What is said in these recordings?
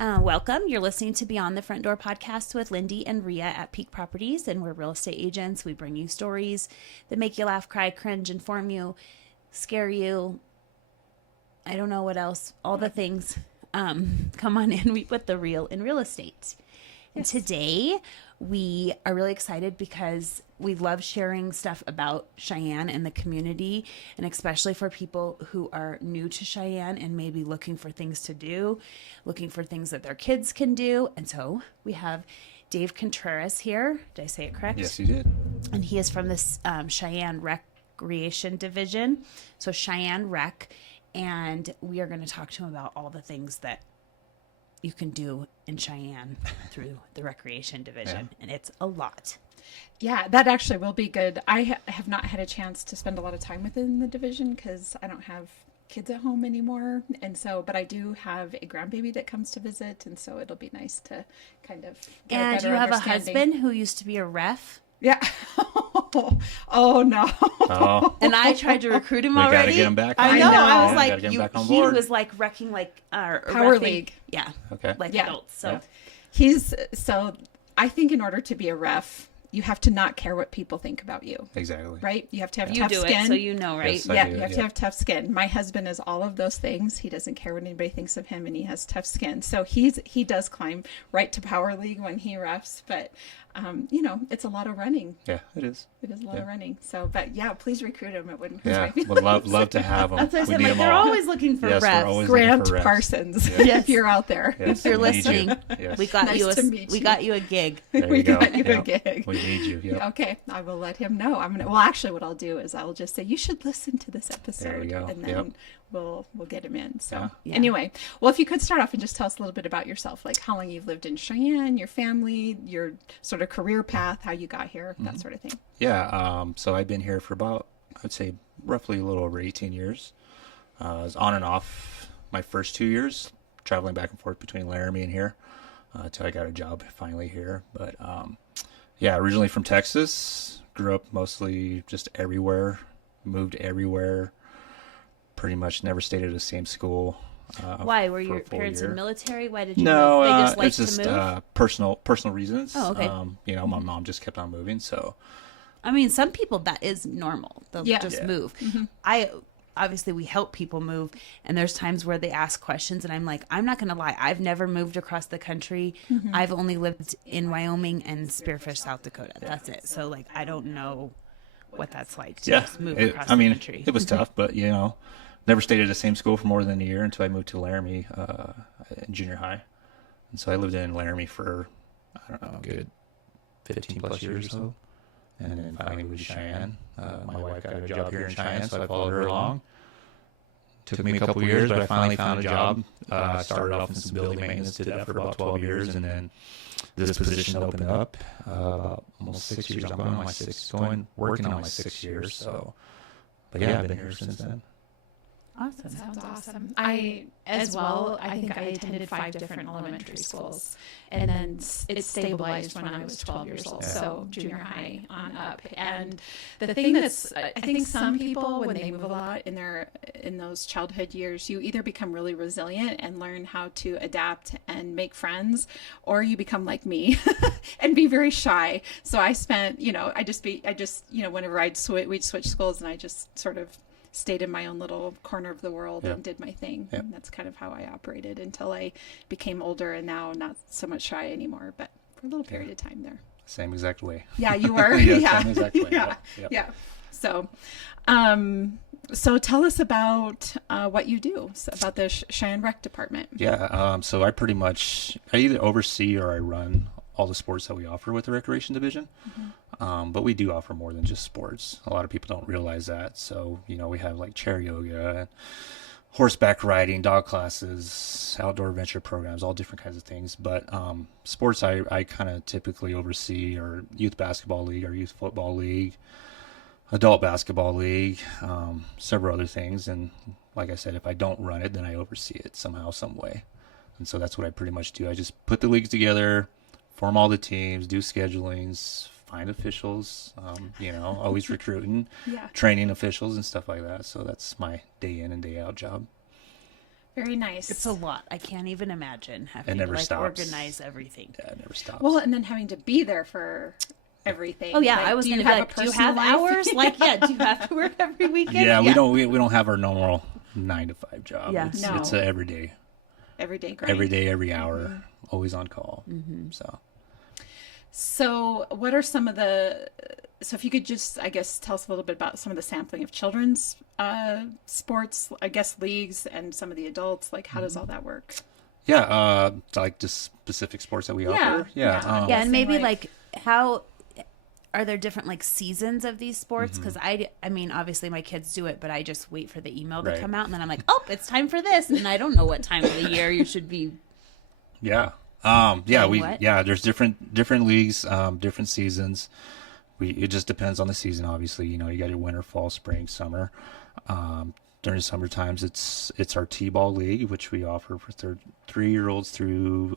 Welcome. You're listening to Beyond the Front Door podcast with Lindy and Rhea at Peak Properties, and we're real estate agents. We bring you stories that make you laugh, cry, cringe, inform you, scare you. I don't know what else. All the things. Come on in. We put the real in real estate. And today we are really excited because we love sharing stuff about Cheyenne and the community, and especially for people who are new to Cheyenne and maybe looking for things to do, looking for things that their kids can do. And so we have Dave Contreras here. Did I say it correct? Yes, you did. And he is from this Cheyenne Recreation Division, so Cheyenne Rec. And we are going to talk to him about all the things that you can do in Cheyenne through the Recreation Division. And it's a lot. Yeah, that actually will be good. I have not had a chance to spend a lot of time within the division because I don't have kids at home anymore. And so, but I do have a grandbaby that comes to visit. And so it'll be nice to kind of get And a better you have a understanding. husband who used to be a ref. Yeah. Oh, no. Oh, And I tried to recruit him we already. got to get him back. I I know. know. I was Yeah, like, gotta get him back on he board. was like wrecking like Power reffing. League. Yeah. Okay. Like Yeah. adults. So Yeah. So I think in order to be a ref, you have to not care what people think about you, Exactly. right? You have to have you tough do skin. it, so you know, right? Yes, I Yeah, do, you have to yeah. have tough skin. My husband is all of those things. He doesn't care what anybody thinks of him, and he has tough skin. So he does climb right to Power League when he refs, but it's a lot of running. Yeah, it is. It is a lot of running. So, but yeah, please recruit him. It wouldn't hurt Yeah, my feelings. would love to have them. That's what I We said. need Like, them they're all. always looking for Yes, we're refs. always Grant looking for refs. Parsons, Yes. if you're out there. Yes, If you're we need you. listening, Yes. we got Nice you. to meet We you. got you a gig. There We you go. got you a Yeah. gig. We need you. Yep. Okay, I will let him know. Well, actually, what I'll do is I'll just say you should listen to this episode, go. and then Yep. we'll get him in. So Yeah. Yeah. anyway, well, if you could start off and just tell us a little bit about yourself, like how long you've lived in Cheyenne, your family, your sort of career path, how you got here, that sort of thing. Yeah. So I've been here for about, I would say, roughly a little over 18 years. I was on and off my first 2 years, traveling back and forth between Laramie and here, till I got a job finally here. But yeah, originally from Texas, grew up mostly just everywhere, moved everywhere. Pretty much never stayed at the same school. Why were for your a full parents year. in military? Why did you No, move? They just like it's to just move. personal reasons. Oh, okay. My mom just kept on moving, so I mean, some people that is normal. They'll Yeah. just Yeah. move. Obviously we help people move, and there's times where they ask questions, and I'm like, I'm not gonna lie, I've never moved across the country. I've only lived in Wyoming and Spearfish, South Dakota. That's it. So like, I don't know what that's like to just move across the country. it was tough, but never stayed at the same school for more than a year until I moved to Laramie in junior high, and so I lived in Laramie for I don't know, a good 15 plus years or so, and then finally moved to Cheyenne. My wife got a job here in Cheyenne, so I followed her along. Took me a couple years, but I finally found a job. Started off in some building maintenance, did that for about 12 years, and then this position opened up about almost 6 years. Working on my 6 years. So, but yeah, I've been here since then. Awesome. Sounds awesome. I think I attended 5 different elementary schools, and then it stabilized when I was 12 years old, so junior high on up. And the thing that's, I think some people, when they move a lot in those childhood years, you either become really resilient and learn how to adapt and make friends, or you become like me and be very shy. So I spent, whenever we'd switch schools, and I just sort of stayed in my own little corner of the world and did my thing. Yeah. And that's kind of how I operated until I became older, and now not so much shy anymore, but for a little period of time there. Same exact way. Yeah, you were. Yeah, same exact way. Yeah. Yep. Yeah. So, so tell us about what you do, about the Cheyenne Rec department. Yeah. So I either oversee or I run all the sports that we offer with the Recreation Division. But we do offer more than just sports. A lot of people don't realize that. So, we have like chair yoga, horseback riding, dog classes, outdoor adventure programs, all different kinds of things. But sports I kind of typically oversee are youth basketball league, or youth football league, adult basketball league, several other things. And like I said, if I don't run it, then I oversee it somehow, some way. And so that's what I pretty much do. I just put the leagues together, form all the teams, do schedulings, find officials, always recruiting, Yeah. training officials and stuff like that. So that's my day in and day out job. Very nice. It's a lot. I can't even imagine having It never to like stops. organize everything. Yeah, it never stops. Well, and then having to be there for everything. Oh yeah, Like, I was do going you to be have like, a do you personal have life? hours? Like, yeah, do you have to work every weekend? yeah, we don't have our normal 9 to 5 job. Yeah. It's, No. it's a everyday, Everyday grind. every day, every hour, always on call. So, what are some of the? So, if you could just, I guess, tell us a little bit about some of the sampling of children's sports, I guess, leagues, and some of the adults. Like, how does all that work? Yeah, like just specific sports that we offer. yeah. Yeah, Yeah, and maybe like- like how are there different like seasons of these sports? Because I mean, obviously my kids do it, but I just wait for the email to Right. come out, and then I'm like, oh, it's time for this, and I don't know what time of the year you should be. Yeah. What? There's different leagues, different seasons. It just depends on the season, obviously. You know, you got your winter, fall, spring, summer. During the summer times, it's our T-ball league, which we offer for 3-year-olds through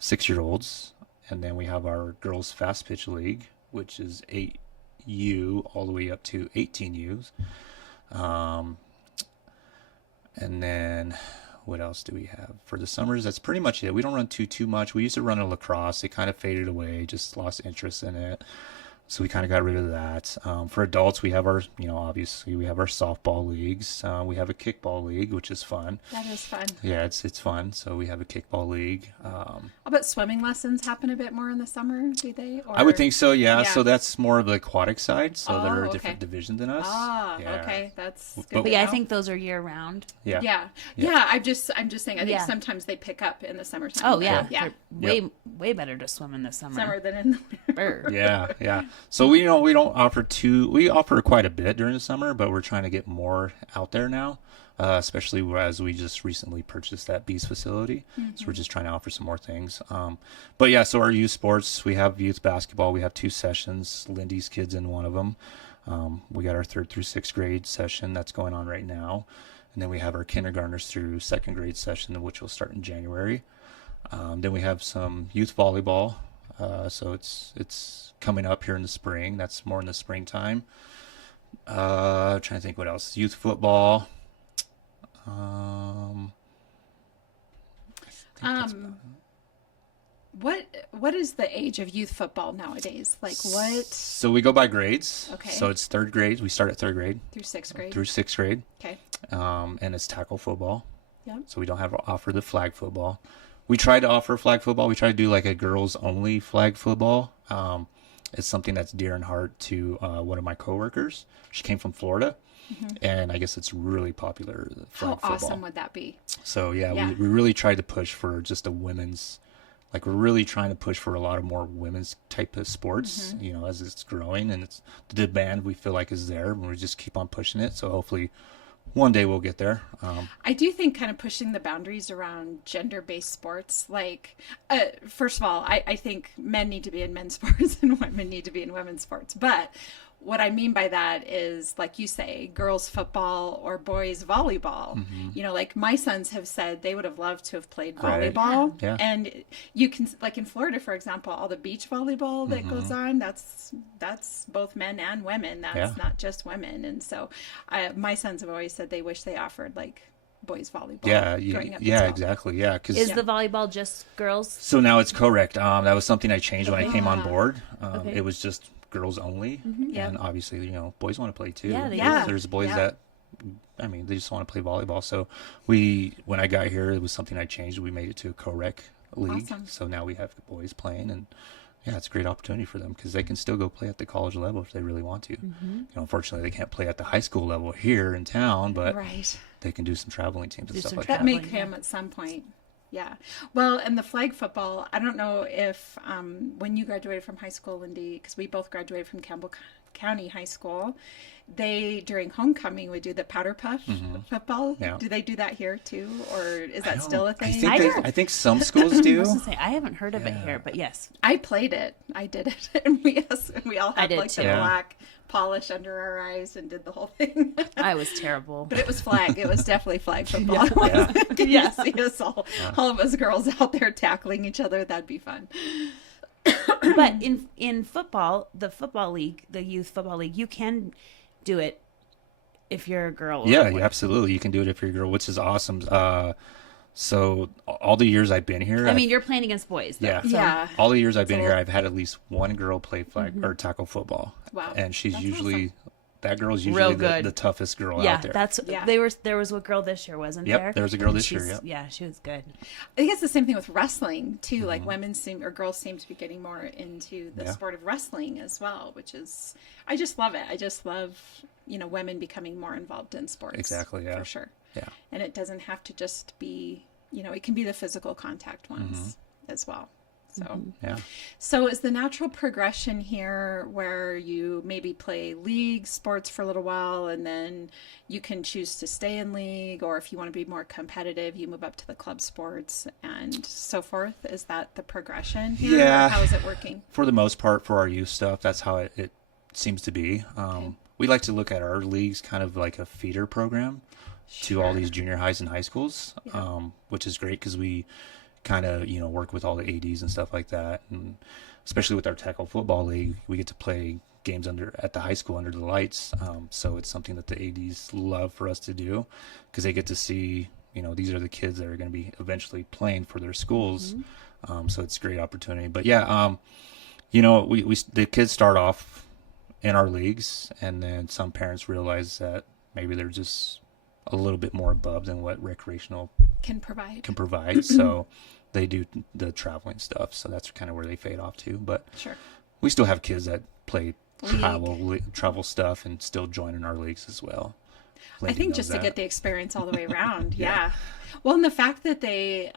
6-year-olds. And then we have our girls fast pitch league, which is 8U all the way up to 18Us. And then what else do we have for the summers? That's pretty much it. We don't run too much. We used to run a lacrosse. It kind of faded away, just lost interest in it. So we kind of got rid of that. For adults, we have our, obviously we have our softball leagues. We have a kickball league, which is fun. That is fun. Yeah, it's fun. So we have a kickball league. I bet swimming lessons happen a bit more in the summer, do they? Or... I would think so, yeah. Yeah. So that's more of the aquatic side. So they're a okay. different division than us. Ah, Yeah. okay, that's good. But But to yeah, I know. think those are year round. Yeah. Yeah. I'm just saying. I think Yeah. sometimes they pick up in the summertime. Oh yeah, yeah. They're way better to swim in the Summer than in the winter. Brr. Yeah. So we don't offer we offer quite a bit during the summer, but we're trying to get more out there now, especially as we just recently purchased that Bees facility. So we're just trying to offer some more things. But yeah, so our youth sports, we have youth basketball. We have 2 sessions. Lindy's kids in one of them. We got our 3rd through 6th grade session that's going on right now. And then we have our kindergartners through 2nd grade session, which will start in January. Then we have some youth volleyball. So it's coming up here in the spring. That's more in the springtime. Trying to think what else. Youth football. I think that's about it. What is the age of youth football nowadays? Like what So we go by grades. Okay. So it's 3rd grade. We start at 3rd grade through 6th grade? through 6th grade. Okay. And it's tackle football. Yeah. So we don't offer the flag football. We tried to offer flag football. We tried to do like a girls only flag football. It's something that's dear and heart to one of my coworkers. She came from Florida, and I guess it's really popular. Flag How football. awesome would that be? So yeah, Yeah. We really tried to push for just a women's. Like we're really trying to push for a lot of more women's type of sports. As it's growing and it's the demand we feel like is there, and we just keep on pushing it. So hopefully, one day we'll get there. I do think kind of pushing the boundaries around gender-based sports, like, first of all, I think men need to be in men's sports and women need to be in women's sports. But what I mean by that is, like you say, girls football or boys volleyball. Like my sons have said they would have loved to have played Right. volleyball. Yeah. And you can, like in Florida, for example, all the beach volleyball that goes on, that's both men and women. That's not just women. And so my sons have always said they wish they offered like boys volleyball. Growing up as well. Exactly. Yeah, because Is the volleyball just girls? so now it's correct. That was something I changed when I came on board. Okay. It was just girls only, yeah. and obviously, boys want to play too. Yeah, they do. There's boys Yeah. that, they just want to play volleyball. So when I got here, it was something I changed. We made it to a co-rec league. Awesome. So now we have boys playing, and yeah, it's a great opportunity for them because they can still go play at the college level if they really want to. Unfortunately, they can't play at the high school level here in town, but Right. they can do some traveling teams and Do stuff some like That that. may Traveling, yeah. come at some point. Yeah. Well, and the flag football, I don't know if when you graduated from high school, Lindy, because we both graduated from Campbell County High School, they, during homecoming, would do the powder puff football. Yeah. Do they do that here too? Or is that don't- still a thing? I think some schools I do. was gonna say I haven't heard of it here, but yes, I played it. I did it. And we all I had did like the too. Yeah. black polish under our eyes and did the whole thing. I was terrible. But it was flag. It was definitely flag football. Yeah. Yes, yes, all of us girls out there tackling each other. That'd be fun. But in football, the football league, the youth football league, you can do it if you're a girl. Yeah, absolutely. You can do it if you're a girl, which is awesome. So all the years I've been here, I mean, you're playing against boys, though. yeah, So. Yeah. all the years I've been here, I've had at least one girl play flag or tackle football. Wow. And she's That's usually that girl's Real usually good. the toughest girl Yeah, out there. that's Yeah. there was a girl this year, wasn't Yep, there? there was a girl And this year, she's- yep. Yeah, she was good. I think it's the same thing with wrestling too. Like women seem or girls seem to be getting more into the Yeah. sport of wrestling as well, which is I just love it. I just love women becoming more involved in sports. Exactly, yeah. For sure. Yeah. And it doesn't have to just be it can be the physical contact ones as well. So Yeah. So is the natural progression here where you maybe play league sports for a little while and then you can choose to stay in league, or if you want to be more competitive, you move up to the club sports and so forth? Is that the progression here? Yeah. Or how is it working? For the most part, for our youth stuff, that's how it seems to be. We like to look at our leagues kind of like a feeder program to all these junior highs and high schools, which is great because we kind of work with all the ADs and stuff like that, and especially with our tackle football league, we get to play games at the high school under the lights. So it's something that the ADs love for us to do because they get to see these are the kids that are going to be eventually playing for their schools. So it's a great opportunity. But yeah, we the kids start off in our leagues, and then some parents realize that maybe they're just a little bit more above than what recreational Can provide. So they do the traveling stuff. So that's kind of where they fade off to. But Sure. we still have kids that play travel stuff and still join in our leagues as well. I Lindy think knows just to that. get the experience all the way around. Yeah. Well, and the fact that they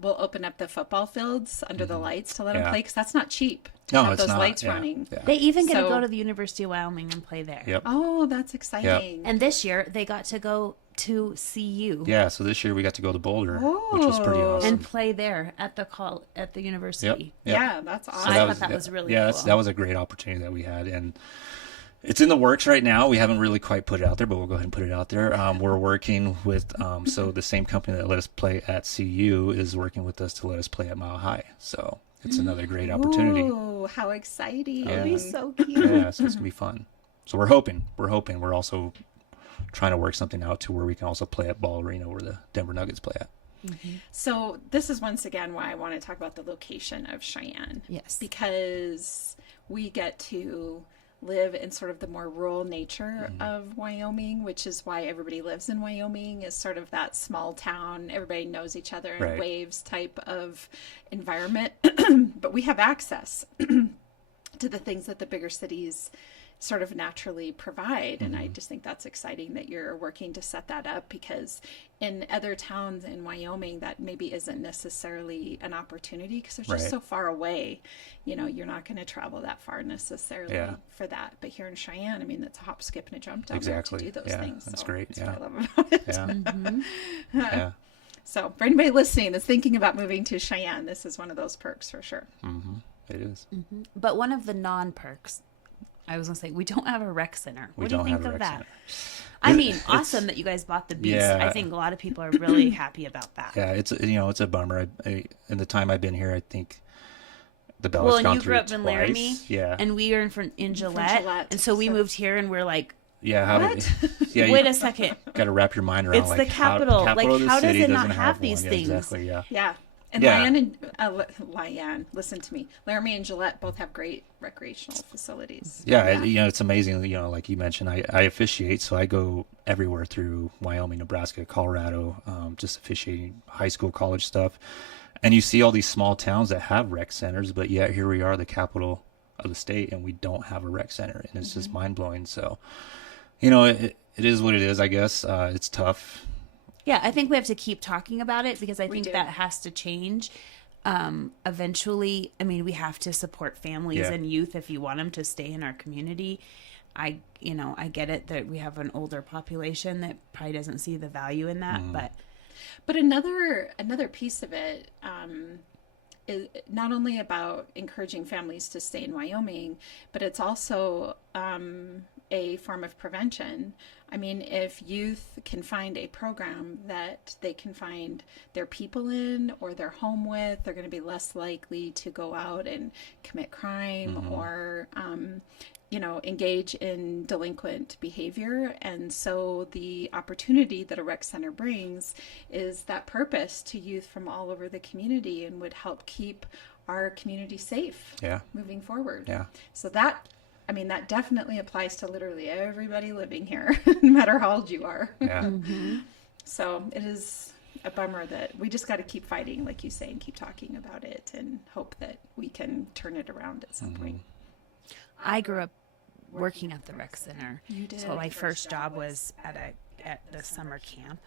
will open up the football fields under the lights to let them Yeah. play, because that's not cheap to No, have it's those not. lights Yeah. running. Yeah. They even get to So- go to the University of Wyoming and play there. Yep. Oh, that's exciting. And this year they got to go to CU Yeah. So this year we got to go to Boulder, which was pretty Oh. awesome. and play there at the university. Yep. Yeah, that's awesome. I thought that was really cool. That was a great opportunity that we had, and it's in the works right now. We haven't really quite put it out there, but we'll go ahead and put it out there. We're working with so the same company that let us play at CU is working with us to let us play at Mile High. So it's another great opportunity. Oh, how exciting. Yeah. It'll be so cute. Yeah, so it's gonna be fun. So we're hoping. We're also trying to work something out to where we can also play at Ball Arena where the Denver Nuggets play at. So this is once again why I want to talk about the location of Cheyenne. Yes. Because we get to live in sort of the more rural nature of Wyoming, which is why everybody lives in Wyoming, is sort of that small town, everybody knows each other and Right. waves type of environment. But we have access to the things that the bigger cities sort of naturally provide. And I just think that's exciting that you're working to set that up, because in other towns in Wyoming that maybe isn't necessarily an opportunity because they're just Right. so far away. You're not going to travel that far necessarily Yeah. for that. But here in Cheyenne, I mean, it's a hop, skip, and a jump down Exactly. there to do those Yeah, things. that's So great. That's Yeah. what I love about it. Yeah. Yeah. So for anybody listening that's thinking about moving to Cheyenne, this is one of those perks for sure. It is. But one of the non-perks, I was going to say, we don't have a rec center. We What do you don't think have a of rec that? center. I mean, It's- awesome that you guys bought the beast. Yeah. I think a lot of people are really happy about that. Yeah, it's a bummer. In the time I've been here, I think the bell Well, has and gone you through grew up in twice. Laramie, Yeah. and we are in Gillette, Gillette, and so we so- moved here, and we're like, Yeah. How What? yeah. wait a second, Got to wrap your mind around It's like the capital. Like, of the how does city it not doesn't have one. these Yeah, things? Exactly. Yeah. Yeah. And Yeah. Cheyenne, listen to me. Laramie and Gillette both have great recreational facilities. Yeah, it's amazing. Like you mentioned, I officiate, so I go everywhere through Wyoming, Nebraska, Colorado, just officiating high school, college stuff. And you see all these small towns that have rec centers, but yet here we are, the capital of the state, and we don't have a rec center, and it's just mind blowing. So, it is what it is. I guess it's tough. Yeah, I think we have to keep talking about it because I We think do. that has to change. Eventually, I mean, we have to support families Yeah. and youth if you want them to stay in our community. I get it that we have an older population that probably doesn't see the value in that, But another piece of it is not only about encouraging families to stay in Wyoming, but it's also a form of prevention. I mean, if youth can find a program that they can find their people in or their home with, they're going to be less likely to go out and commit crime or engage in delinquent behavior. And so the opportunity that a rec center brings is that purpose to youth from all over the community, and would help keep our community safe moving forward. Yeah. So that definitely applies to literally everybody living here, no matter how old you are. Yeah. So it is a bummer that we just got to keep fighting, like you say, and keep talking about it, and hope that we can turn it around at some point. I grew up working at the rec center. You did. So my first job was at the summer camp,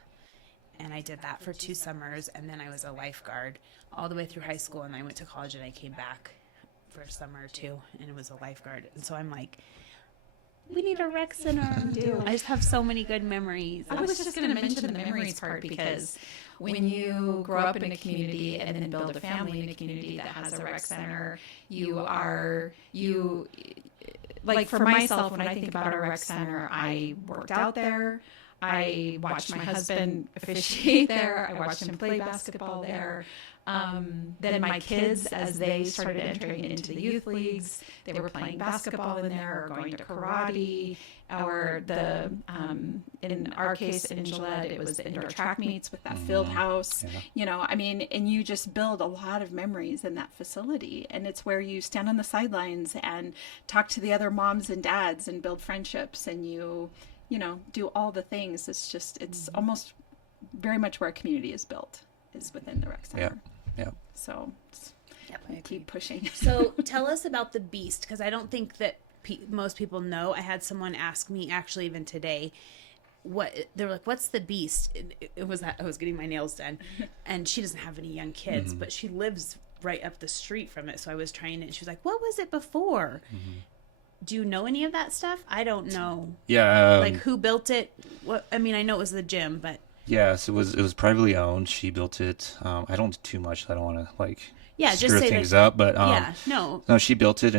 and I did that for 2 summers, and then I was a lifeguard all the way through high school, and I went to college, and I came back for a summer or 2, and it was a lifeguard. And so I'm like, we need a rec center. I just have so many good memories. I was just going to mention the memories part, because when you grow up in a community and then build a family in a community that has a rec center, like for myself, when I think about a rec center, I worked out there. I watched my husband officiate there. I watched him play basketball there. Then my kids, as they started entering into the youth leagues, they were playing basketball in there, or going to karate, or in our case in Gillette, it was the indoor track meets With that field house, and you just build a lot of memories in that facility. And it's where you stand on the sidelines and talk to the other moms and dads and build friendships, and you do all the things. It's almost very much where a community is built, is within the rec center. Yeah. So keep pushing. So tell us about the Beast, because I don't think that most people know. I had someone ask me, actually even today, they were like, what's the Beast? It was that I was getting my nails done, and she doesn't have any young kids, but she lives right up the street from it. So I was trying it, and she was like, what was it before? Do you know any of that stuff? I don't know. Yeah. Like, who built it? I know it was the gym, but Yes, it was privately owned. She built it. I don't do too much. I don't want to screw things up. But no, she built it.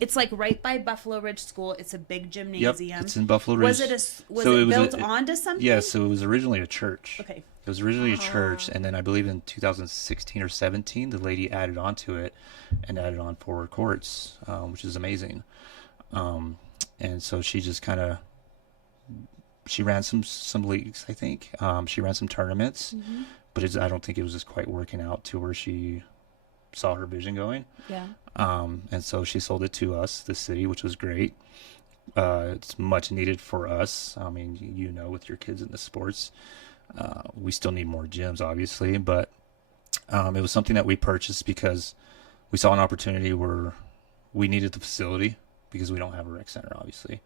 It's like right by Buffalo Ridge School. It's a big gymnasium. Yep, it's in Buffalo Ridge. Was it built onto something? Yeah, so it was originally a church. Okay. It was originally a church, and then I believe in 2016 or 17, the lady added on to it and added on 4 courts, which is amazing. And so she just kind of, she ran some leagues, I think. She ran some tournaments, but I don't think it was just quite working out to where she saw her vision going. Yeah. And so she sold it to us, the city, which was great. It's much needed for us. I mean, with your kids in the sports, we still need more gyms, obviously, but it was something that we purchased because we saw an opportunity where we needed the facility because we don't have a rec center, obviously.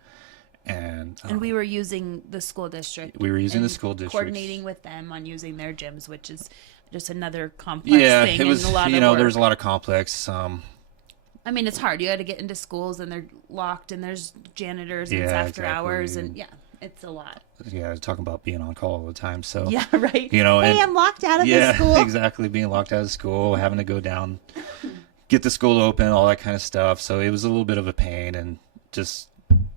And we were using the school district. Coordinating with them on using their gyms, which is just another complex thing. It was, and a lot of work. There's a lot of complex. It's hard. You got to get into schools and they're locked and there's janitors and it's after hours and it's a lot. Yeah, talking about being on call all the time. So yeah, right. Hey, I'm locked out of the school. Yeah, exactly. Being locked out of school, having to go down, get the school open, all that kind of stuff. So it was a little bit of a pain, and just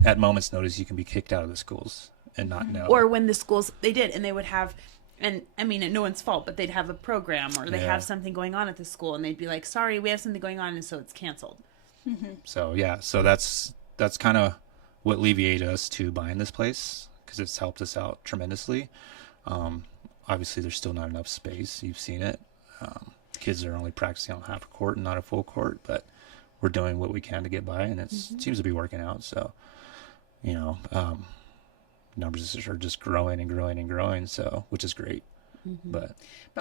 at moment's notice, you can be kicked out of the schools and not know. Or when the schools, they did, and they would have, and no one's fault, but they'd have a program or they have something going on at the school, and they'd be like, sorry, we have something going on, and so it's canceled. So that's kind of what alleviated us to buying this place, because it's helped us out tremendously. Obviously, there's still not enough space. You've seen it. Kids are only practicing on half a court and not a full court, but we're doing what we can to get by, and it seems to be working out. So, numbers are just growing and growing and growing, so which is great. But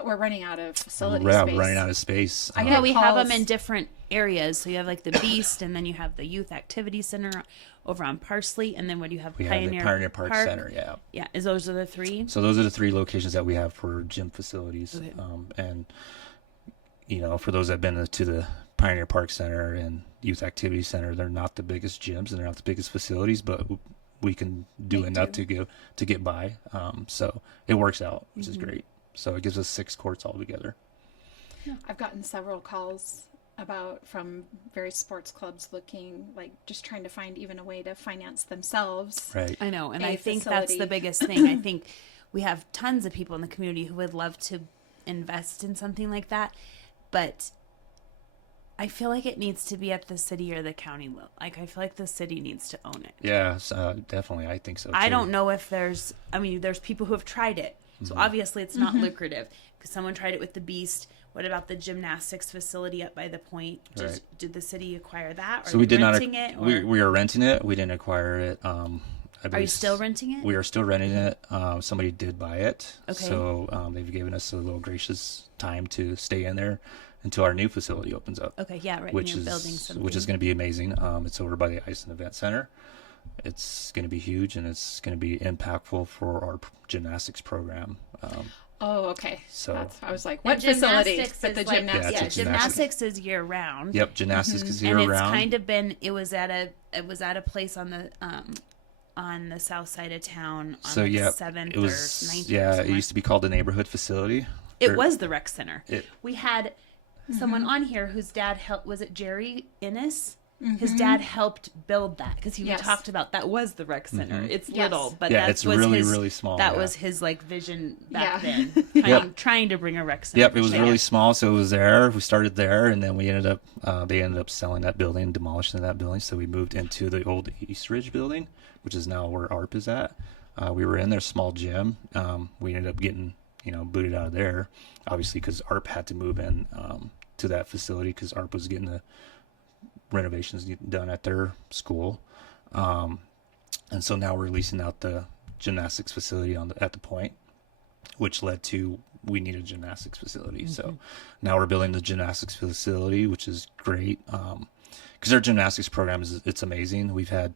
we're running out of facility space. We're running out of space. We have them in different areas. So you have like the Beast, and then you have the Youth Activity Center over on Parsley, and then what do you have? We have the Pioneer Park Center. Yeah. Yeah. Those are the 3? So those are the 3 locations that we have for gym facilities. Okay. And for those that have been to the Pioneer Park Center and Youth Activity Center, they're not the biggest gyms and they're not the biggest facilities, but we can do enough to get by. So it works out, which is great. So it gives us 6 courts altogether. I've gotten several calls from various sports clubs just trying to find even a way to finance themselves. Right. I know. And I think that's the biggest thing. I think we have tons of people in the community who would love to invest in something like that, but I feel like it needs to be at the city or the county level. Like, I feel like the city needs to own it. Yeah, definitely. I think so too. I don't know if there's people who have tried it. So obviously it's not lucrative because someone tried it with the Beast. What about the gymnastics facility up by the point? Right. Did the city acquire that? Or So we did not. renting it? Or? We are renting it. We didn't acquire it. Are you still renting it? We are still renting it. Somebody did buy it. Okay. So they've given us a little gracious time to stay in there until our new facility opens up. Okay, yeah, right. Which you're is building something. which is going to be amazing. It's over by the Ice and Event Center. It's going to be huge, and it's going to be impactful for our gymnastics program. Oh, okay. So I was like, what facility? But the gymnastics. Yeah, Yeah, gymnastics is year round. Yep, gymnastics is year And it's round. kind of been. It was at a place on the south side of town on So like yeah, 7th it was or 9th. yeah. It used to be called the neighborhood facility. It was the rec center. It- We had someone on here whose dad helped. Was it Jerry Innes? His dad helped build that because he Yes. talked about that was the rec center. It's Yes. little, but Yeah, that it's was really, his, really small, That yeah. was his like vision back Yeah. then, trying to bring a rec center. Yep, to it was Cheyenne. really small, so it was there. We started there, and then we ended up they ended up selling that building, demolishing that building. So we moved into the old East Ridge building, which is now where ARP is at. We were in their small gym. We ended up getting booted out of there, obviously because ARP had to move in to that facility because ARP was getting the renovations done at their school, and so now we're leasing out the gymnastics facility at the point, which led to we need a gymnastics facility. So now we're building the gymnastics facility, which is great because our gymnastics program it's amazing. We've had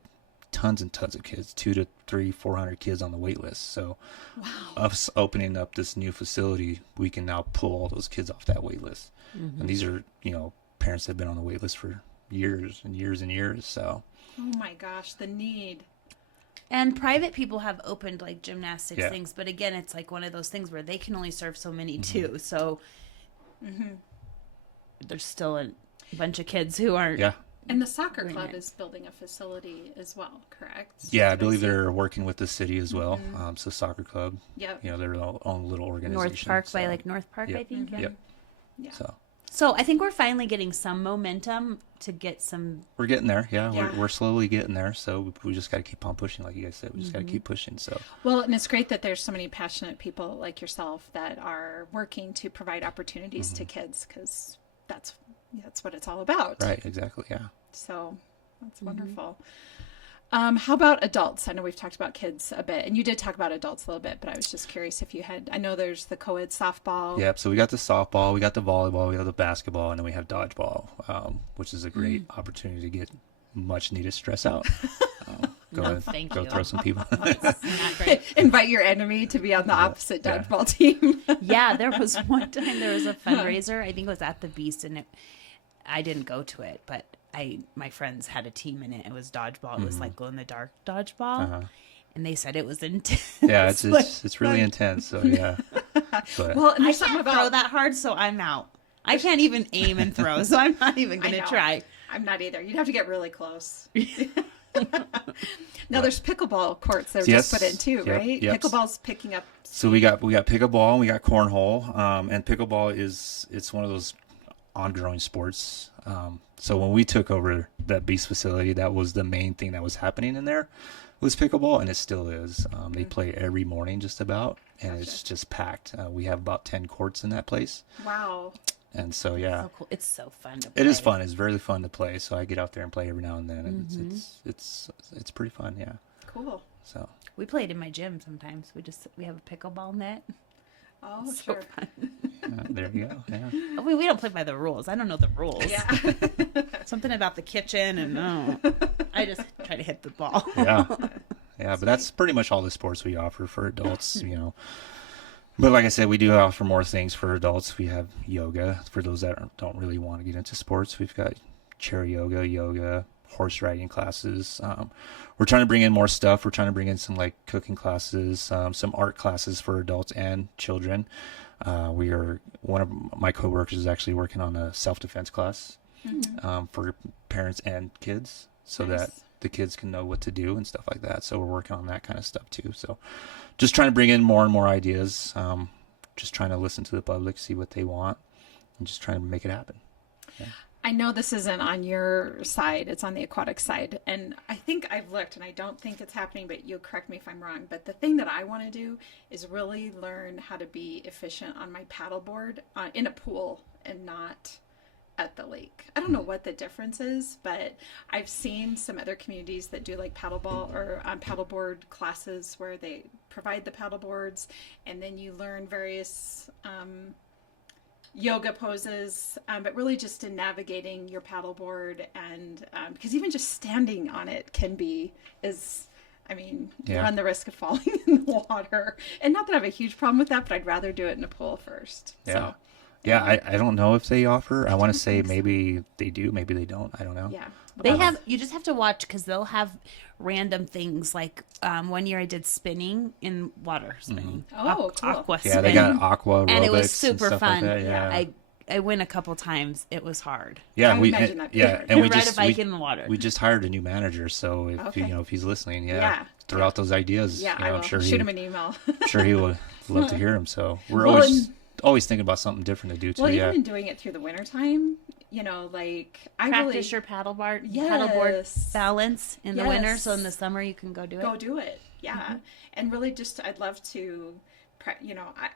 tons and tons of kids, 200 to 300, 400 kids on the wait list. So us opening up this new facility, we can now pull all those kids off that wait list. And these are parents that have been on the wait list for years and years and years. So Oh my gosh, the need. And private people have opened like gymnastics Yeah. things, but again, it's like one of those things where they can only serve so many too. So there's still a bunch of kids who aren't. yeah. And the soccer Doing club it. is building a facility as well, correct? Yeah, I Did believe see? they're working with the city as well. So soccer club, Yep. they're their own little organization. North Park by so, like North Park, Yep. I think. Yeah. Yep. Yeah. So I think we're finally getting some momentum to get some. We're getting there. Yeah, Yeah. We're slowly getting there. So we just got to keep on pushing, like you guys said. We just got to keep pushing. So Well, and it's great that there's so many passionate people like yourself that are working to provide opportunities to kids because that's what it's all about. right, exactly. Yeah. So that's wonderful. How about adults? I know we've talked about kids a bit, and you did talk about adults a little bit, but I was just curious if you had. I know there's the co-ed softball. Yep. So we got the softball, we got the volleyball, we got the basketball, and then we have dodgeball, which is a great opportunity to get much needed stress out. Go No, ahead, thank go you. throw some people. Not great. Invite your enemy to be on the opposite Yeah. dodgeball team. Yeah, there was one time there was a fundraiser. I think it was at the Beast, and I didn't go to it, but my friends had a team in it. It was dodgeball. It was like glow in the dark dodgeball, and they said it was intense. Yeah, it's really intense. So yeah. But, Well, and I there's something can't throw about that hard, so I'm out. I can't even aim and throw, so I'm not even I gonna know. try. I'm not either. You'd have to get really close. Now there's pickleball courts that are Yes. just put in too, Yep, right? yep. Pickleball's picking up. So we got pickleball and we got cornhole, and pickleball it's one of those ongoing sports. So when we took over that Beast facility, that was the main thing that was happening in there was pickleball, and it still is. They play every morning just about, and it's just packed. We have about 10 courts in that place, Wow. and so yeah, So cool. It's so fun to play. it is fun. It's really fun to play. So I get out there and play every now and then, and it's pretty fun. Yeah. Cool. So We played in my gym sometimes. We have a pickleball net. Oh, So sure. fun. there you go. Yeah. We don't play by the rules. I don't know the rules. Yeah. Something about the kitchen and I just try to hit the ball. Yeah. Yeah, but that's pretty much all the sports we offer for adults, But like I said, we do offer more things for adults. We have yoga for those that don't really want to get into sports. We've got chair yoga, horse riding classes. We're trying to bring in more stuff. We're trying to bring in some like cooking classes, some art classes for adults and children. One of my coworkers is actually working on a self-defense class for parents and kids, so Nice. that the kids can know what to do and stuff like that. So we're working on that kind of stuff too. So just trying to bring in more and more ideas. Just trying to listen to the public, see what they want, and just trying to make it happen. Yeah. I know this isn't on your side, it's on the aquatic side. And I think I've looked, and I don't think it's happening, but you'll correct me if I'm wrong. But the thing that I want to do is really learn how to be efficient on my paddleboard in a pool and not at the lake. I don't know what the difference is, but I've seen some other communities that do like paddleball or paddleboard classes where they provide the paddleboards, and then you learn various yoga poses, but really just in navigating your paddleboard, and because even just standing on it can be you run the risk of falling in the water. And not that I have a huge problem with that, but I'd rather do it in a pool first. Yeah. So, yeah, I don't know if they offer. I want to say maybe they do, maybe they don't. I don't know. Yeah. They have, you just have to watch because they'll have random things like one year I did spinning in water spinning. Oh, cool. Aqua Yeah, spin. they got aqua aerobics and it was super stuff fun. Like that. Yeah. I went a couple times. It was hard. Yeah, I we imagine that'd be yeah, hard. and we ride just a bike in the water. we just hired a new manager, so if Okay. if he's listening, Yeah. throw out those ideas. Yeah, You know, I will. I'm sure Shoot him an email. sure he would love to hear him. So we're Well, always thinking about something different to do too. Well, Yeah, even in doing it through the wintertime, like I Practice really your paddleboard Yes. balance in the winter, Yes. so in the summer you can go do it. go do it. Yeah. And really just, I'd love to,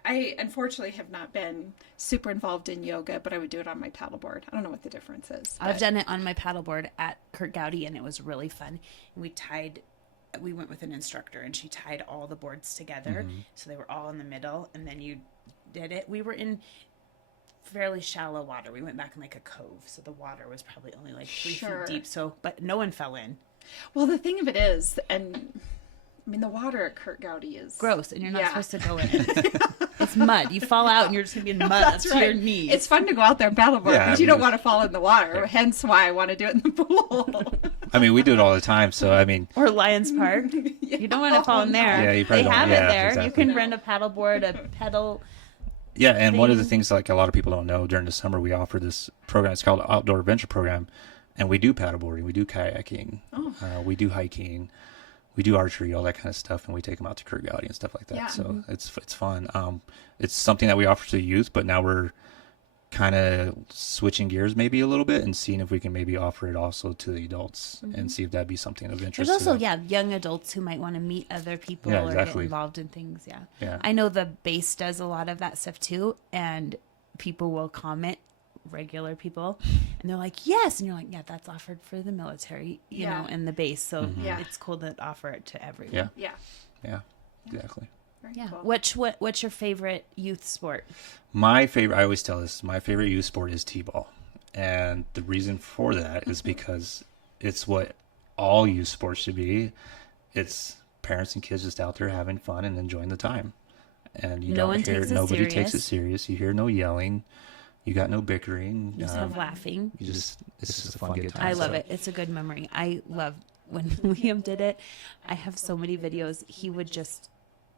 I unfortunately have not been super involved in yoga, but I would do it on my paddleboard. I don't know what the difference is. I've but- done it on my paddleboard at Kurt Gowdy, and it was really fun. And we went with an instructor, and she tied all the boards together, so they were all in the middle, and then you did it. We were in fairly shallow water. We went back in like a cove, so the water was probably only like 3 Sure. feet deep. So, but no one fell in. Well, the thing of it is, and I mean, the water at Kurt Gowdy is Gross, and you're not Yeah. supposed to go in it. It's mud. You fall out, and you're just gonna be in mud up to your knees. It's fun to go out there and paddleboard Yeah, because you don't want to fall in the water. Hence why I want to do it in the pool. I mean, we do it all the time. So I mean, Or Lions Park. You don't want to fall in there. Yeah, you probably they don't. have Yeah, it there. You exactly. can rent a paddleboard, a pedal. yeah, and one of the thing. things like a lot of people don't know, during the summer we offer this program. It's called Outdoor Adventure Program, and we do paddleboarding, we do kayaking, we do hiking, we do archery, all that kind of stuff, and we take them out to Kurt Gowdy and stuff like that. Yeah. So it's fun. It's something that we offer to the youth, but now we're kind of switching gears maybe a little bit and seeing if we can maybe offer it also to the adults and see if that'd be something of interest. There's also to them. young adults who might want to meet other people Yeah, or exactly. get involved in things. Yeah. Yeah. I know the base does a lot of that stuff too, and people will comment, regular people, and they're like, yes, and you're like, yeah, that's offered for the military, you Yeah. know, and the base. So Yeah. it's cool to offer it to everyone. Yeah. Yeah. Yeah, exactly. Very Yeah. cool. What's your favorite youth sport? My favorite, I always tell this, my favorite youth sport is t-ball. And the reason for that is because it's what all youth sports should be. It's parents and kids just out there having fun and enjoying the time. And you No one don't hear, takes it nobody takes it serious. serious. You hear no yelling. You got no bickering. You just have laughing. It's just a fun, good time. I love So, it. It's a good memory. I love when Liam did it. I have so many videos. He would just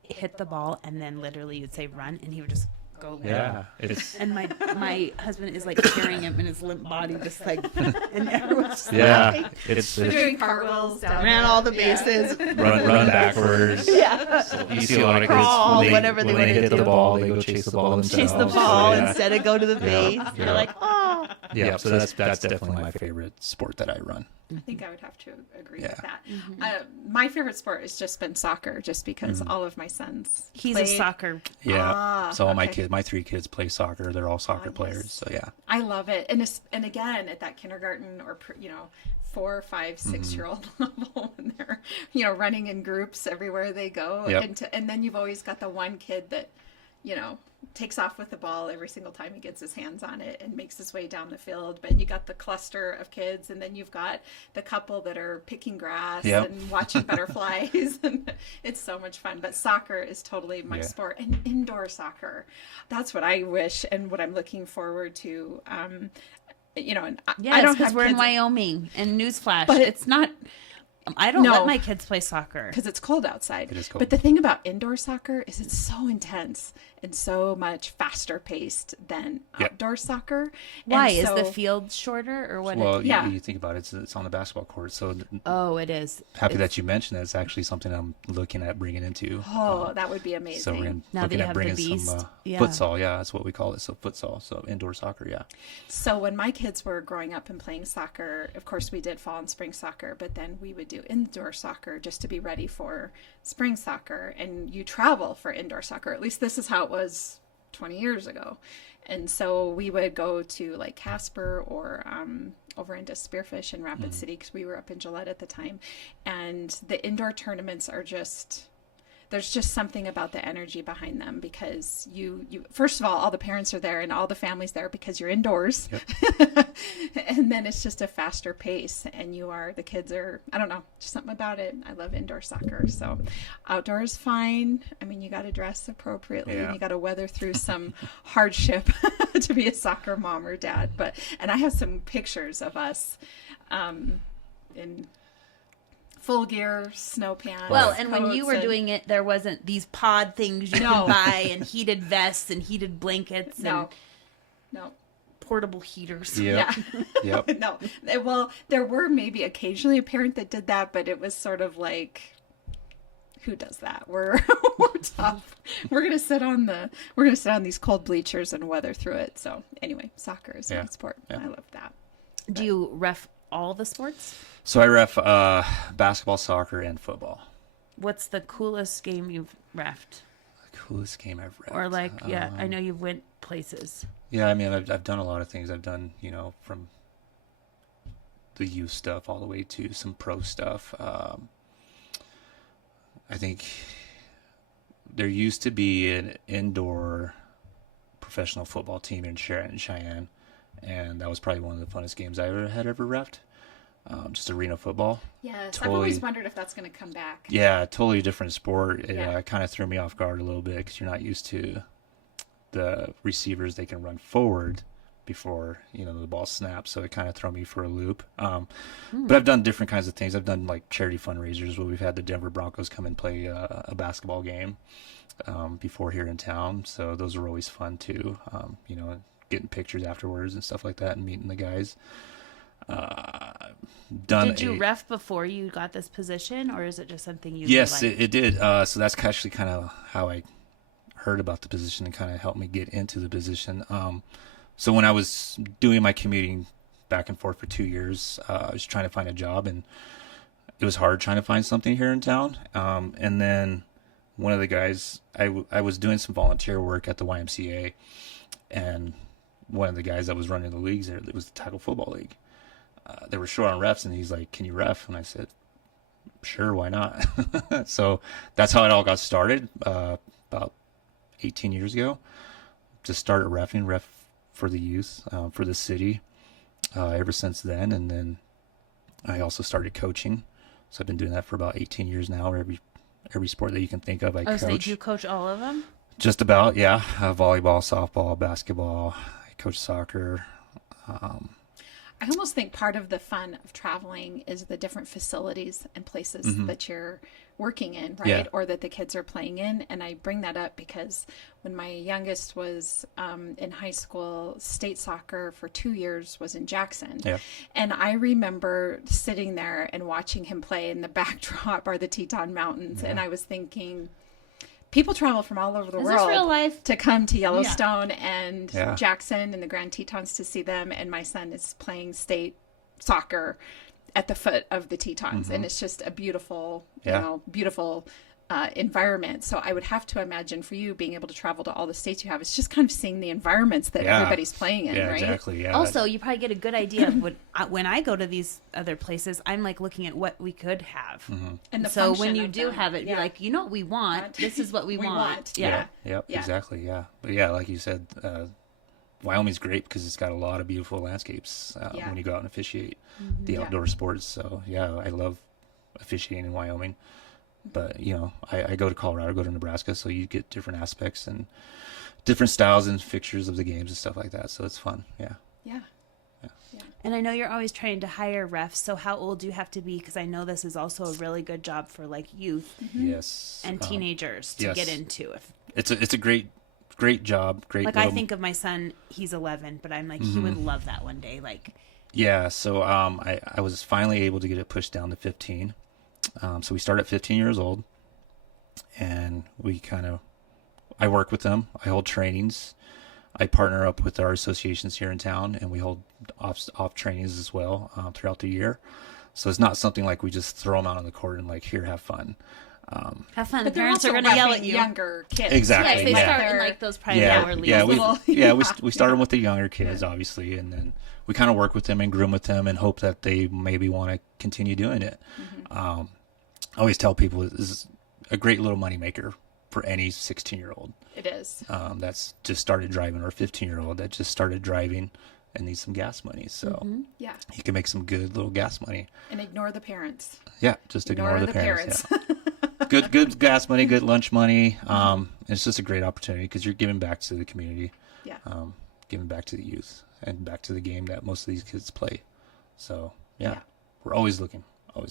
hit the ball, and then literally you'd say run, and he would just go. Yeah, it's And my husband is like carrying him in his limp body, just like, and everyone's just yeah, it's Doing cartwheels down. ran all the bases. run backwards. Yeah. So you see a lot of kids Crawl, when they, whatever they when they wanna hit do. the ball, they go chase the ball Chase the themselves. ball So, yeah. instead of go to the base. Yeah. You're like, oh. Yeah, so that's definitely my favorite sport that I run. I think I would have to agree Yeah. with that. My favorite sport has just been soccer, just because all of my sons. He's played. a soccer. Yeah. Ah, So all okay. my 3 kids play soccer. They're all soccer yes. players. So yeah. I love it, and again at that kindergarten or 4, 5, 6-year-old level when they're running in groups everywhere they go, Yep. and then you've always got the one kid that takes off with the ball every single time he gets his hands on it and makes his way down the field. But you got the cluster of kids, and then you've got the couple that are picking grass Yep. and watching butterflies, and it's so much fun. But soccer is totally my Yeah. sport, and indoor soccer. That's what I wish and what I'm looking forward to. And I Yes, don't because have we're in kids Wyoming. And newsflash, But it's not. I don't No. let my kids play soccer. because it's cold outside. It is cold. But the thing about indoor soccer is it's so intense. and so much faster paced than outdoor soccer. Why? And Is so, the field shorter or what? Well, Yeah. you think about it, it's on the basketball court. So Oh, it is. happy that you mentioned that. It's actually something I'm looking at bringing into. that would be amazing. So we're Now that looking you at have the bringing beast. some Yeah. futsal. Yeah, that's what we call it. So futsal, so indoor soccer. Yeah. So when my kids were growing up and playing soccer, of course we did fall and spring soccer, but then we would do indoor soccer just to be ready for spring soccer. And you travel for indoor soccer. At least this is how it was 20 years ago. And so we would go to like Casper or over into Spearfish in Rapid City, because we were up in Gillette at the time. And the indoor tournaments are just, there's just something about the energy behind them, because you first of all the parents are there and all the families there because you're indoors. Yep. And then it's just a faster pace, and the kids are, I don't know, just something about it. I love indoor soccer. So outdoor is fine. I mean, you got to dress appropriately, and you got to weather through some hardship to be a soccer mom or dad. And I have some pictures of us in full gear, snow pants. Well, and when coats you were doing it, there wasn't these pod things you can buy, and heated vests and heated blankets and portable heaters. Yep. Yeah. Yep. No. Well, there were maybe occasionally a parent that did that, but it was sort of like, who does that? We're tough. We're gonna sit on these cold bleachers and weather through it. So anyway, soccer is my sport. Yeah. I love that. Do you ref all the sports? So I ref basketball, soccer, and football. What's the coolest game you've refed? The coolest game I've refed. Or like, I know you went places. Yeah, I mean, I've done a lot of things. I've done, from the youth stuff all the way to some pro stuff. I think there used to be an indoor professional football team in Cheyenne, and that was probably one of the funnest games I had ever refed. Just arena football. Yes, I've always wondered if that's going to come back. Yeah, totally different sport. It kind of threw me off guard a little bit, because you're not used to the receivers. They can run forward before the ball snaps, so it kind of threw me for a loop. But I've done different kinds of things. I've done like charity fundraisers where we've had the Denver Broncos come and play a basketball game before here in town, so those are always fun too. Getting pictures afterwards and stuff like that, and meeting the guys. Did you ref before you got this position, or is it just something you Yes, it did. So that's actually kind of how I heard about the position and kind of helped me get into the position. So when I was doing my commuting back and forth for 2 years, I was trying to find a job, and it was hard trying to find something here in town. And then one of the guys, I was doing some volunteer work at the YMCA, and one of the guys that was running the leagues there, it was the tackle football league. They were short on refs, and he's like, "Can you ref?" And I said, "Sure, why not?" So that's how it all got started about 18 years ago. Just started ref for the youth, for the city ever since then. And then I also started coaching. So I've been doing that for about 18 years now. Every sport that you can think of, I coach. So did you coach all of them? Just about, yeah. Volleyball, softball, basketball. I coach soccer. I almost think part of the fun of traveling is the different facilities and places that you're working in, right? Yeah. Or that the kids are playing in. And I bring that up because when my youngest was in high school, state soccer for 2 years was in Jackson. Yeah. And I remember sitting there and watching him play, in the backdrop are the Teton Mountains. Yeah. And I was thinking, people travel from all over the world real life? To come to Yellowstone and Jackson and the Grand Tetons to see them. And my son is playing state soccer at the foot of the Tetons. And it's just a beautiful, beautiful environment. So I would have to imagine for you being able to travel to all the states you have, it's just kind of seeing the environments that everybody's playing in, right? Exactly. Yeah. Also, you probably get a good idea of when I go to these other places, I'm like looking at what we could have. And so when you do have it, you're like, you know what we want? This is what we want. Yeah. Yep. Exactly. Yeah. But yeah, like you said, Wyoming's great because it's got a lot of beautiful landscapes when you go out and officiate the outdoor sports. So yeah, I love officiating in Wyoming. But, I go to Colorado, go to Nebraska, so you get different aspects and different styles and fixtures of the games and stuff like that. So it's fun. Yeah. And I know you're always trying to hire refs. So how old do you have to be? Because I know this is also a really good job for like youth yes, and teenagers to get into. It's a great great job. Great. Like, I think of my son, he's 11, but I'm like, he would love that one day. Like, yeah. So I was finally able to get it pushed down to 15. So we start at 15 years old, and I work with them. I hold trainings. I partner up with our associations here in town, and we hold off trainings as well throughout the year. So it's not something like we just throw them out on the court and like, here, have fun. have fun. The But they're parents are also going to yell at repping you. younger kids. Exactly. Yes, they yeah. start in like those private hour leagues. We start them with the younger kids, obviously, and then we kind of work with them and groom with them and hope that they maybe want to continue doing it. I always tell people this is a great little moneymaker for any 16-year-old. It is. That's just started driving, or a 15-year-old that just started driving and needs some gas money. So Yeah. you can make some good little gas money. And ignore the parents. Yeah, just ignore the parents. Yeah. good gas money, good lunch money. It's just a great opportunity because you're giving back to the community. Yeah. Giving back to the youth and back to the game that most of these kids play. So yeah. We're always looking.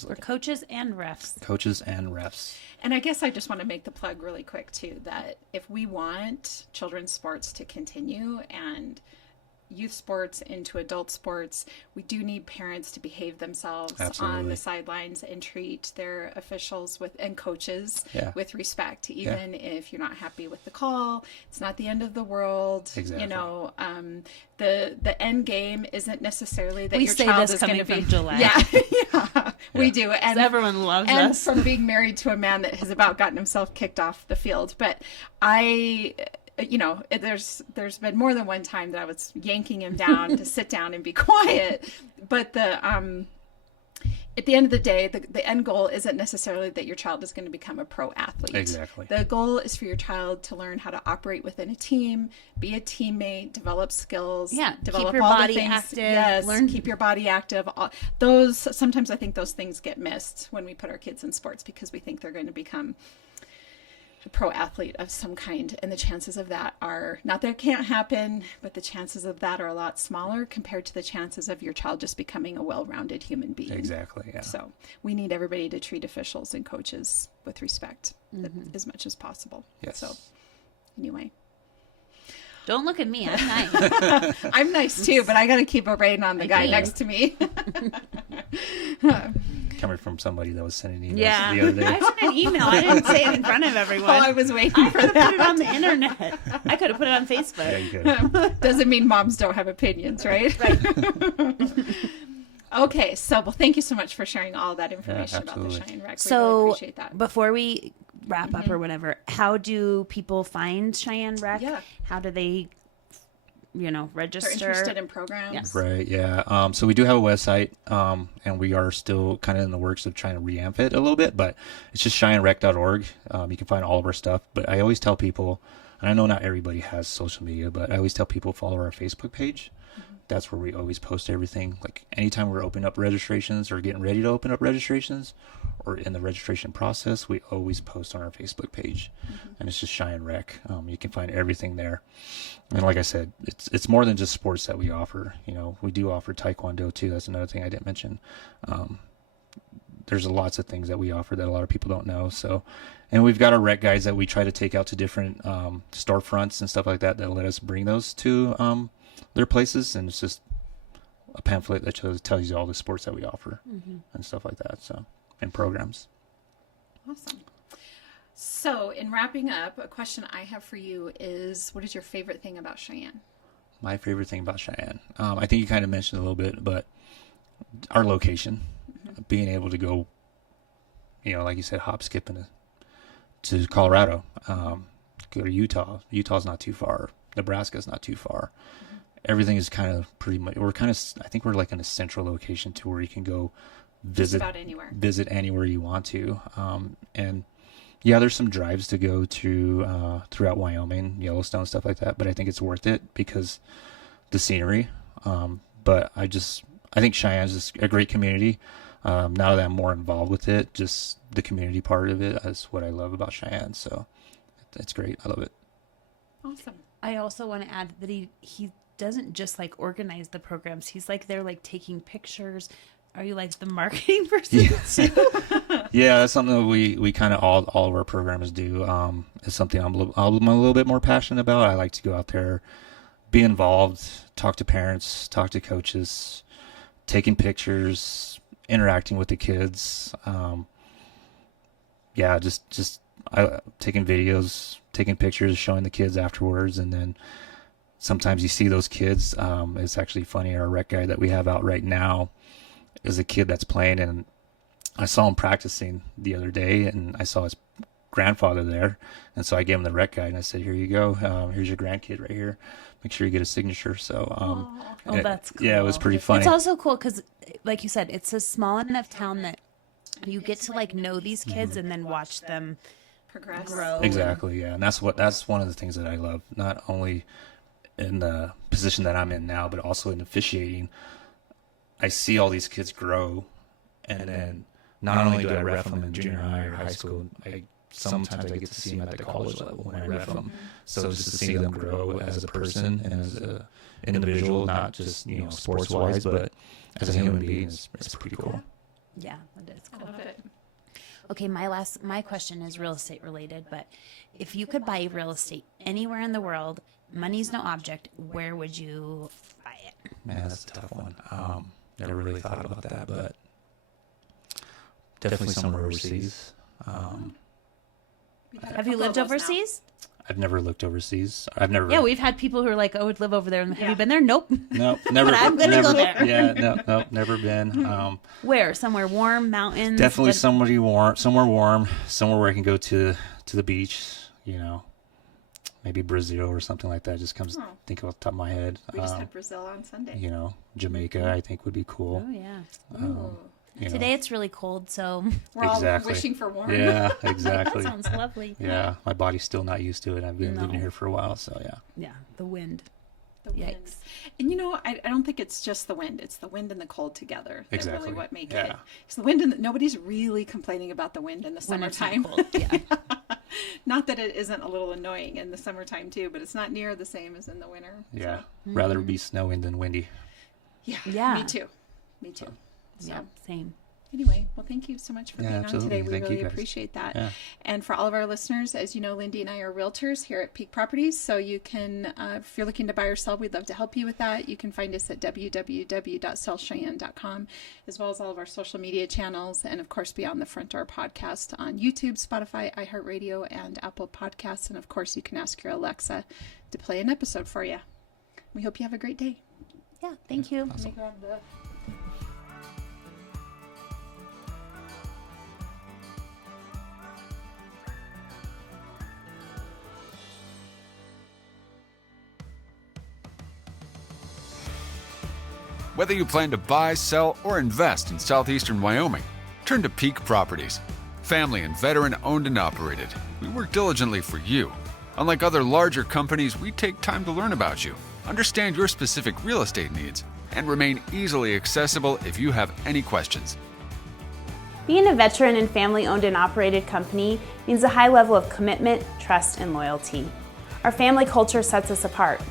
For coaches and refs. Coaches and refs. And I guess I just want to make the plug really quick too, that if we want children's sports to continue and youth sports into adult sports, we do need parents to behave themselves on the sidelines and treat their officials and coaches with respect, even if you're not happy with the call. It's not the end of the world. Exactly. You know, the end game isn't necessarily that We your say child this is going to coming be from Gillette. yeah, we do. And everyone loves and us. from being married to a man that has about gotten himself kicked off the field. But there's been more than one time that I was yanking him down to sit down and be quiet. But at the end of the day, the end goal isn't necessarily that your child is going to become a pro athlete. Exactly. The goal is for your child to learn how to operate within a team, be a teammate, develop skills, develop keep your all body the things. active. Yes, keep your body active. Sometimes I think those things get missed when we put our kids in sports because we think they're going to become a pro athlete of some kind, and the chances of that are not that it can't happen, but the chances of that are a lot smaller compared to the chances of your child just becoming a well-rounded human being. Exactly. Yeah. So we need everybody to treat officials and coaches with respect as much as possible. Yes. So anyway, Don't look at me. I'm nice. I'm nice too, but I got to keep a rein on the guy next to me. Coming from somebody that was sending emails Yeah. the other day. I sent an email. I didn't say it in front of everyone. Oh, I was waiting I for could have put it that. on the internet. I could have put it on Facebook. Yeah, you could. Doesn't mean moms don't have opinions, right? Okay, so thank you so much for sharing all that information about the absolutely. Cheyenne Rec. We So really appreciate that. before we wrap up or whatever, how do people find Cheyenne Rec? Yeah. How do they, register? They're interested in programs. Yes. Right, yeah. So we do have a website, and we are still kind of in the works of trying to revamp it a little bit, but it's just CheyenneRec.org. You can find all of our stuff, but I always tell people, and I know not everybody has social media, but I always tell people follow our Facebook page. That's where we always post everything. Like anytime we're opening up registrations or getting ready to open up registrations or in the registration process, we always post on our Facebook page. And it's just Cheyenne Rec. You can find everything there. And like I said, it's more than just sports that we offer. We do offer Taekwondo too. That's another thing I didn't mention. There's lots of things that we offer that a lot of people don't know. So, and we've got our rec guides that we try to take out to different storefronts and stuff like that let us bring those to their places, and it's just a pamphlet that tells you all the sports that we offer and stuff like that. So, and programs. Awesome. So, in wrapping up, a question I have for you is, what is your favorite thing about Cheyenne? My favorite thing about Cheyenne, I think you kind of mentioned a little bit, but our location, being able to go, like you said, hop, skip to Colorado, go to Utah. Utah's not too far. Nebraska's not too far. Everything is kind of pretty much, I think we're like in a central location to where you can go visit anywhere you want to. And yeah, there's some drives to go to throughout Wyoming, Yellowstone, stuff like that, but I think it's worth it because the scenery. But I think Cheyenne's just a great community. Now that I'm more involved with it, just the community part of it is what I love about Cheyenne. So it's great. I love it. Awesome. I also want to add that he doesn't just like organize the programs. He's like they're like taking pictures, Are you like the marketing person too? Yeah, that's something that we kind of all of our programmers do. It's something I'm a little bit more passionate about. I like to go out there, be involved, talk to parents, talk to coaches, taking pictures, interacting with the kids. Yeah, just taking videos, taking pictures, showing the kids afterwards, and then sometimes you see those kids. It's actually funny. Our rec guy that we have out right now is a kid that's playing, and I saw him practicing the other day, and I saw his grandfather there, and so I gave him the rec guide, and I said, "Here you go. Here's your grandkid right here. Make sure you get a signature." So, That's cool. Yeah, it was pretty funny. It's also cool because, like you said, it's a small enough town that you get to like know these kids and then watch them Progress. grow. Exactly, yeah, and that's one of the things that I love, not only in the position that I'm in now, but also in officiating. I see all these kids grow, and then not only do I ref them in junior high or high school, sometimes I get to see them at the college level when I ref them. So just to see them grow as a person and as an individual, not just sports wise, but as a human being, it's pretty cool. Yeah, it is cool. I love it. Okay, my question is real estate related, but if you could buy real estate anywhere in the world, money's no object, where would you buy it? Man, that's a tough one. Never really thought about that, but definitely somewhere overseas. Have you lived overseas? I've never looked overseas. I've never. Yeah, we've had people who are like, "Oh, I would live over there." Have you been there? Nope. No, never. But I'm gonna go there. Yeah, no, never been. Where? Somewhere warm, mountains. Definitely somewhere warm, somewhere where I can go to the beach. Maybe Brazil or something like that. Just comes think off the top of my head. We just had Brazil on Sunday. Jamaica I think would be cool. Oh yeah. Today it's really cold, so we're all wishing for warm. Yeah, exactly. that sounds lovely. Yeah, my body's still not used to it. I've been living here for a while, so yeah. Yeah, the wind. Yikes. And I don't think it's just the wind. It's the wind and the cold together. That Exactly. really what make Yeah. it. It's the wind and nobody's really complaining about the wind in the When it's not summertime. cold, yeah. Not that it isn't a little annoying in the summertime too, but it's not near the same as in the winter. Yeah. So, Rather be snowing than windy. yeah. Me too. So, Yeah, same. anyway, well, thank you so much for being absolutely. on today. We Thank you, really guys. appreciate that. Yeah. And for all of our listeners, as you know, Lindy and I are realtors here at Peak Properties. So you can, if you're looking to buy or sell, we'd love to help you with that. You can find us at www.sellcheyenne.com, as well as all of our social media channels. And of course, Beyond the Front Door podcast on YouTube, Spotify, iHeartRadio, and Apple Podcasts. And of course, you can ask your Alexa to play an episode for you. We hope you have a great day. Yeah, thank you. Let me grab the... Whether you plan to buy, sell, or invest in southeastern Wyoming, turn to Peak Properties. Family and veteran owned and operated, we work diligently for you. Unlike other larger companies, we take time to learn about you, understand your specific real estate needs, and remain easily accessible if you have any questions. Being a veteran and family-owned and operated company means a high level of commitment, trust, and loyalty. Our family culture sets us apart.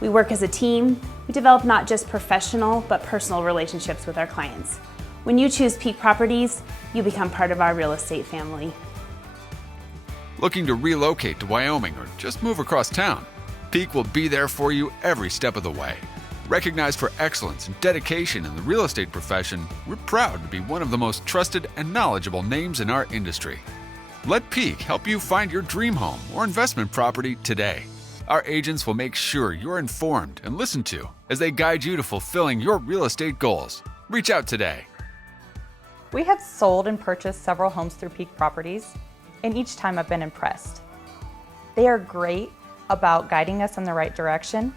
We work as a team. We develop not just professional, but personal relationships with our clients. When you choose Peak Properties, you become part of our real estate family. Looking to relocate to Wyoming or just move across town? Peak will be there for you every step of the way. Recognized for excellence and dedication in the real estate profession, we're proud to be one of the most trusted and knowledgeable names in our industry. Let Peak help you find your dream home or investment property today. Our agents will make sure you're informed and listened to as they guide you to fulfilling your real estate goals. Reach out today. We have sold and purchased several homes through Peak Properties, and each time I've been impressed. They are great about guiding us in the right direction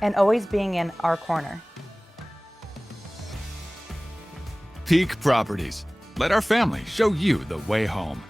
and always being in our corner. Peak Properties. Let our family show you the way home.